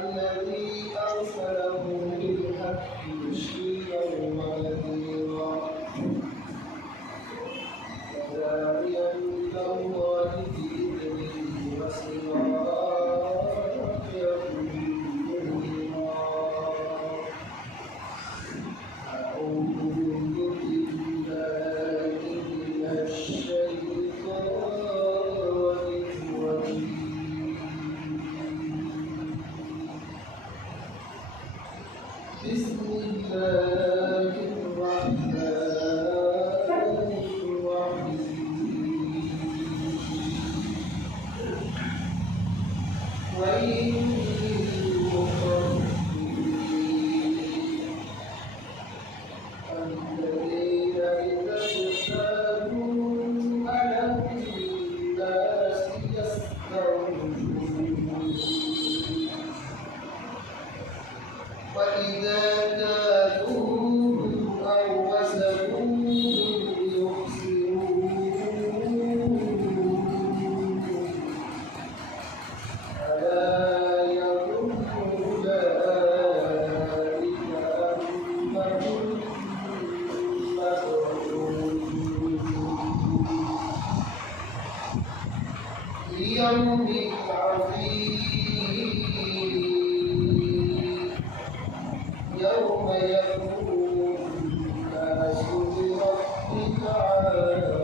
الذي أرسله بالحق بشيرا ونذيرا وداعيا إلى الله بإذنه وسراجا منيرا أعوذ بالله من الشيطان الرجيم بسم الله الرحمن الرحيم ويل للمطففين الذين إذا اكتالوا على الناس يستوفون وإذا كالوهم أو وزنوهم يخسرون ألا يظن أولئك أنهم مبعوثون ليوم عظيم يوم يقوم الناس لرب العالمين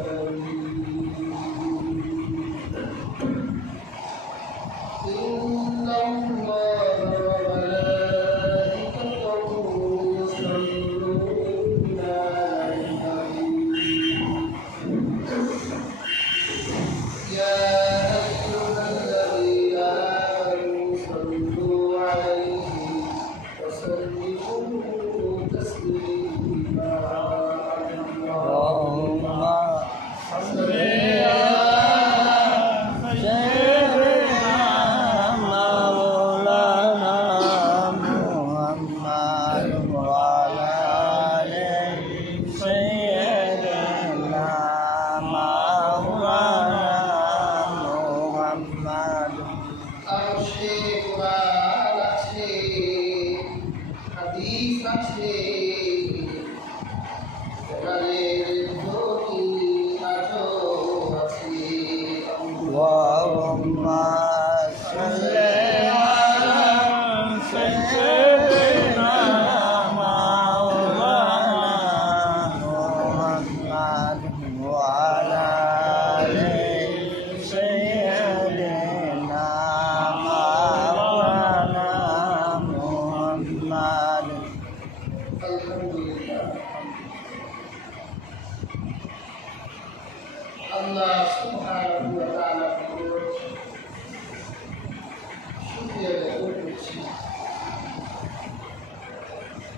إن الله وملائكته يصلون على النبي يا أيها الذين آمنوا صلوا عليه وسلموا تسليما اللهم صل اللهم صل على سيدنا مولانا محمد وعلى آل سيدنا مولانا محمد. الحمد لله Allah subhanahu wa ta'ala শুকরিয়া জ্ঞাপন করছি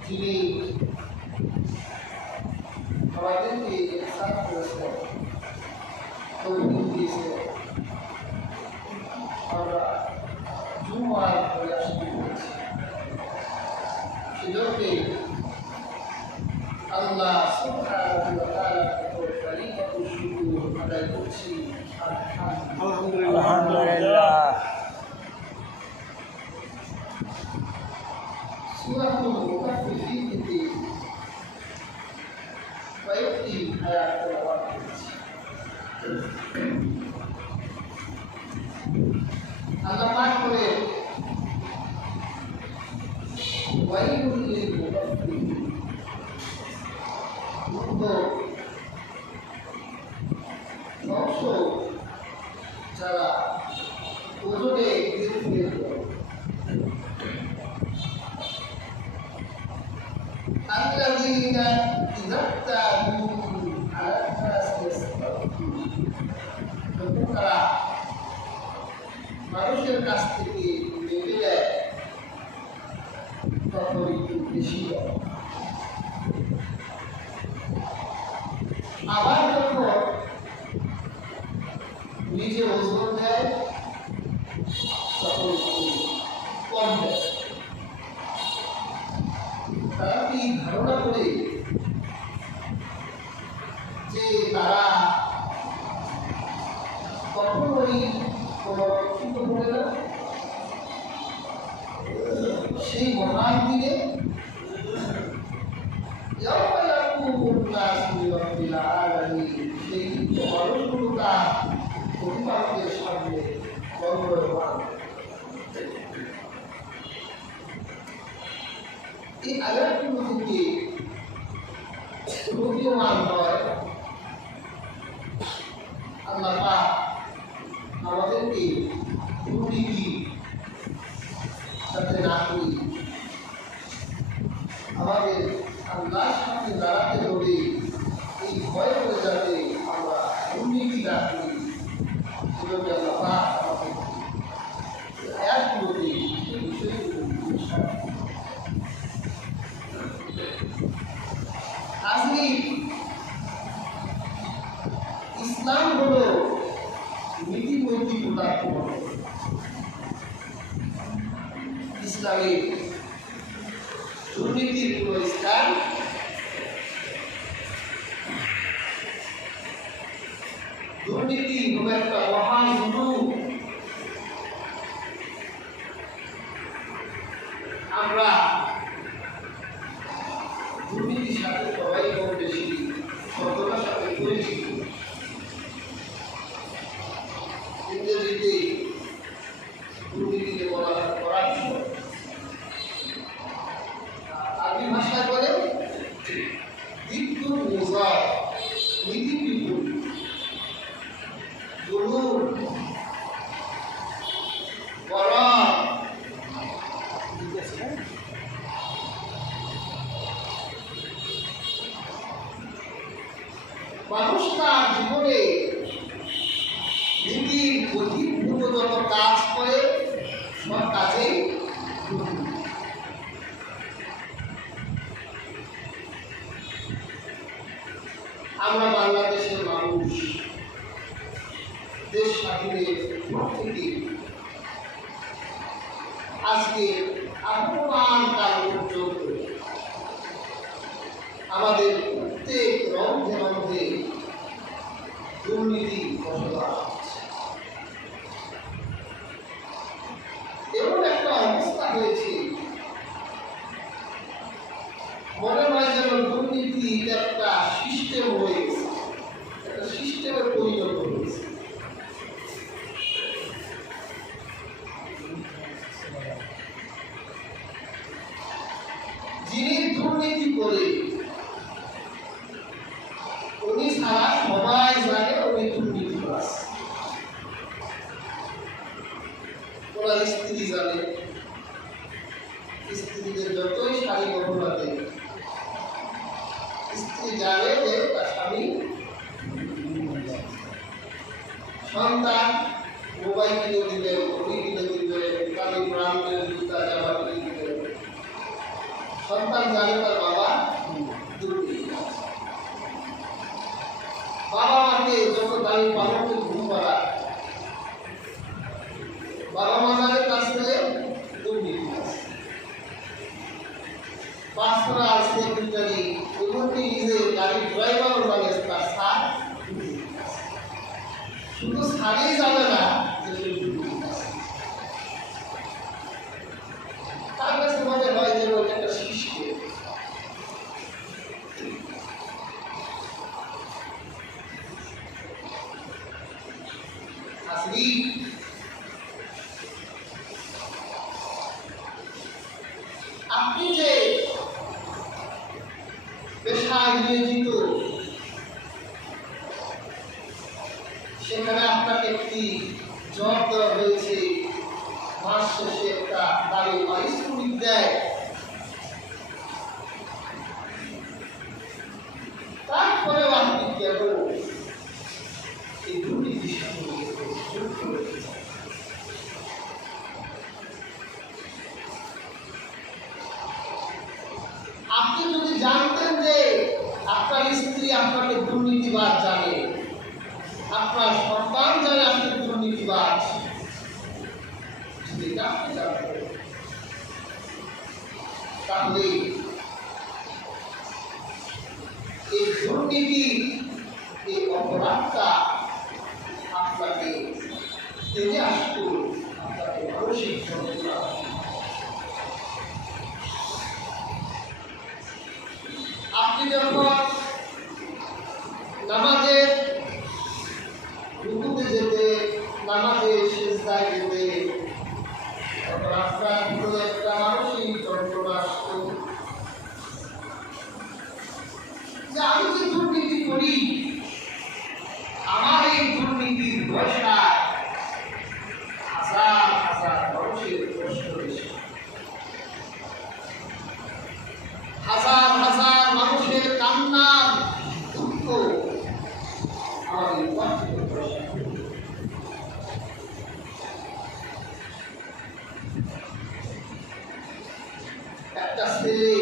যিনি আমাদেরকে সাথ করেছেন তৌফিক দিয়েছেন আমরা জুমার প্রয়াস শুরু করেছি সেজন্য আল্লাহ সুবহানাহু ওয়া তাআলা কালিমাতুশ শুকর আদায় করছি আলহামদুলিল্লাহ। সূরাতুল মুতাফফিফিন থেকে কয়েকটি আয়াত তেলাওয়াত করেছি। আল্লাহ পাক করে ওয়াইলুল লিল মুতাফফিফিন ধ্বংস যারা ওজনে বৃদ্ধি الذين إذا اكتالوا على الناس يستوفون তারা মানুষের কাছ থেকে নেমে যায় তখন একটু বেশি হয় আবার যখন নিজে ওজন দেয় তখন কম দেয় তারা কি ধারণা করে যে তারা কখনোই কোনো রক্ষিত হবে না সেই মহান দিনে সেই মানুষগুলো তার প্রতিপালকের সামনে গৌরবান। এই আয়াতগুলো থেকে প্রতীয়মান হয় আল্লাহ পাক আমাদেরকে দুর্নীতি সাথে না করি, আমাদের আল্লাহর সাথে দাঁড়াতে হলে এই ভয় করে যাতে আমরা দুর্নীতি না করি, সেভাবে আল্লাহ পাক আমাদের আয়াতগুলোতে সেই বিষয়গুলো আজকে ইসলাম হল নীতিনৈতিকতার ধর্ম। ইসলামে দুর্নীতির কোনো স্থান, দুর্নীতি হলো একটা মহান রূপ। আমরা দুর্নীতির সাথে সবাই কম বেশি সততার সাথে পরিচিত। ইংরেজিতে দুর্নীতিকে বলা হয় করাপশন, আরবি ভাষায় বলে দিকদুর মোজার, নীতি বিপরীত, জুলুম, গরম। মানুষ তার জীবনে নীতির বহির্ভূত যত কাজ করে সব কাজে আমরা বাংলাদেশের মানুষ দেশ স্বাধীনের পর থেকে আজকে আবহমান কাল পর্যন্ত আমাদের প্রত্যেক রন্ধে রন্ধে দুর্নীতি বসবাস। এমন একটা অবস্থা হয়েছে, মনে হয় যেন দুর্নীতি একটা সিস্টেম হয়েছে, একটা সিস্টেমে পরিণত হয়েছে। যিনি দুর্নীতি করে উনি সারা সবাই জানে উনি দুর্নীতি করে। ওরা স্ত্রী জানে, স্ত্রীদের যতই শাড়ি গহনা দেয়, স্ত্রী জানে যে তার স্বামী। সন্তান মোবাইল কিনে দিবে, ঘড়ি কিনে দিবে, দামি ব্রান্ডের জুতা জামা কিনে দিবে, সন্তান জানে তার বাবা দুর্নীতি। বাবা মাকে যত দামি পালনকে ঘুম পাড়া, বাবা মা জানে তার ছেলে দুর্নীতি। পাঁচরা সেক্রেটারি এমনকি নিজে গাড়ির ড্রাইভারও জানে তার সার শুধু সারেই যাবে না, তার কাছে মনে হয় যেন এটা একটা সিস্টেম। আপনি যে পেশায় নিয়োজিত, সেখানে আপনাকে একটি জব দেওয়া হয়েছে, মাস শেষে একটা দাবি পারিশ্রমিক দেয়, তারপরেও আপনি কেন এই দুর্নীতির সাথে যুক্ত হতে চান? আপনি যদি জানতেন যে আপনার স্ত্রী আপনাকে দুর্নীতিবাজ জানে, আপনার সন্তান জানে আপনি দুর্নীতিবাজ, যদি আপনি জানতেন তাহলে এই দুর্নীতি, এই অপরাধটা আপনাকে টেনে আসতো, আপনাকে মানসিক যন্ত্রণা। রাস্তার ভিতরে একটা মানুষই যন্ত্রণা আসতো যে আমি যে দুর্নীতি করি, আমার এই দুর্নীতির পয়সায় হাজার হাজার মানুষের কষ্ট হয়েছে, হাজার হাজার মানুষের কান্নার দুঃখ আমাদের উপার্জিত পয়সা। একটা ছেলে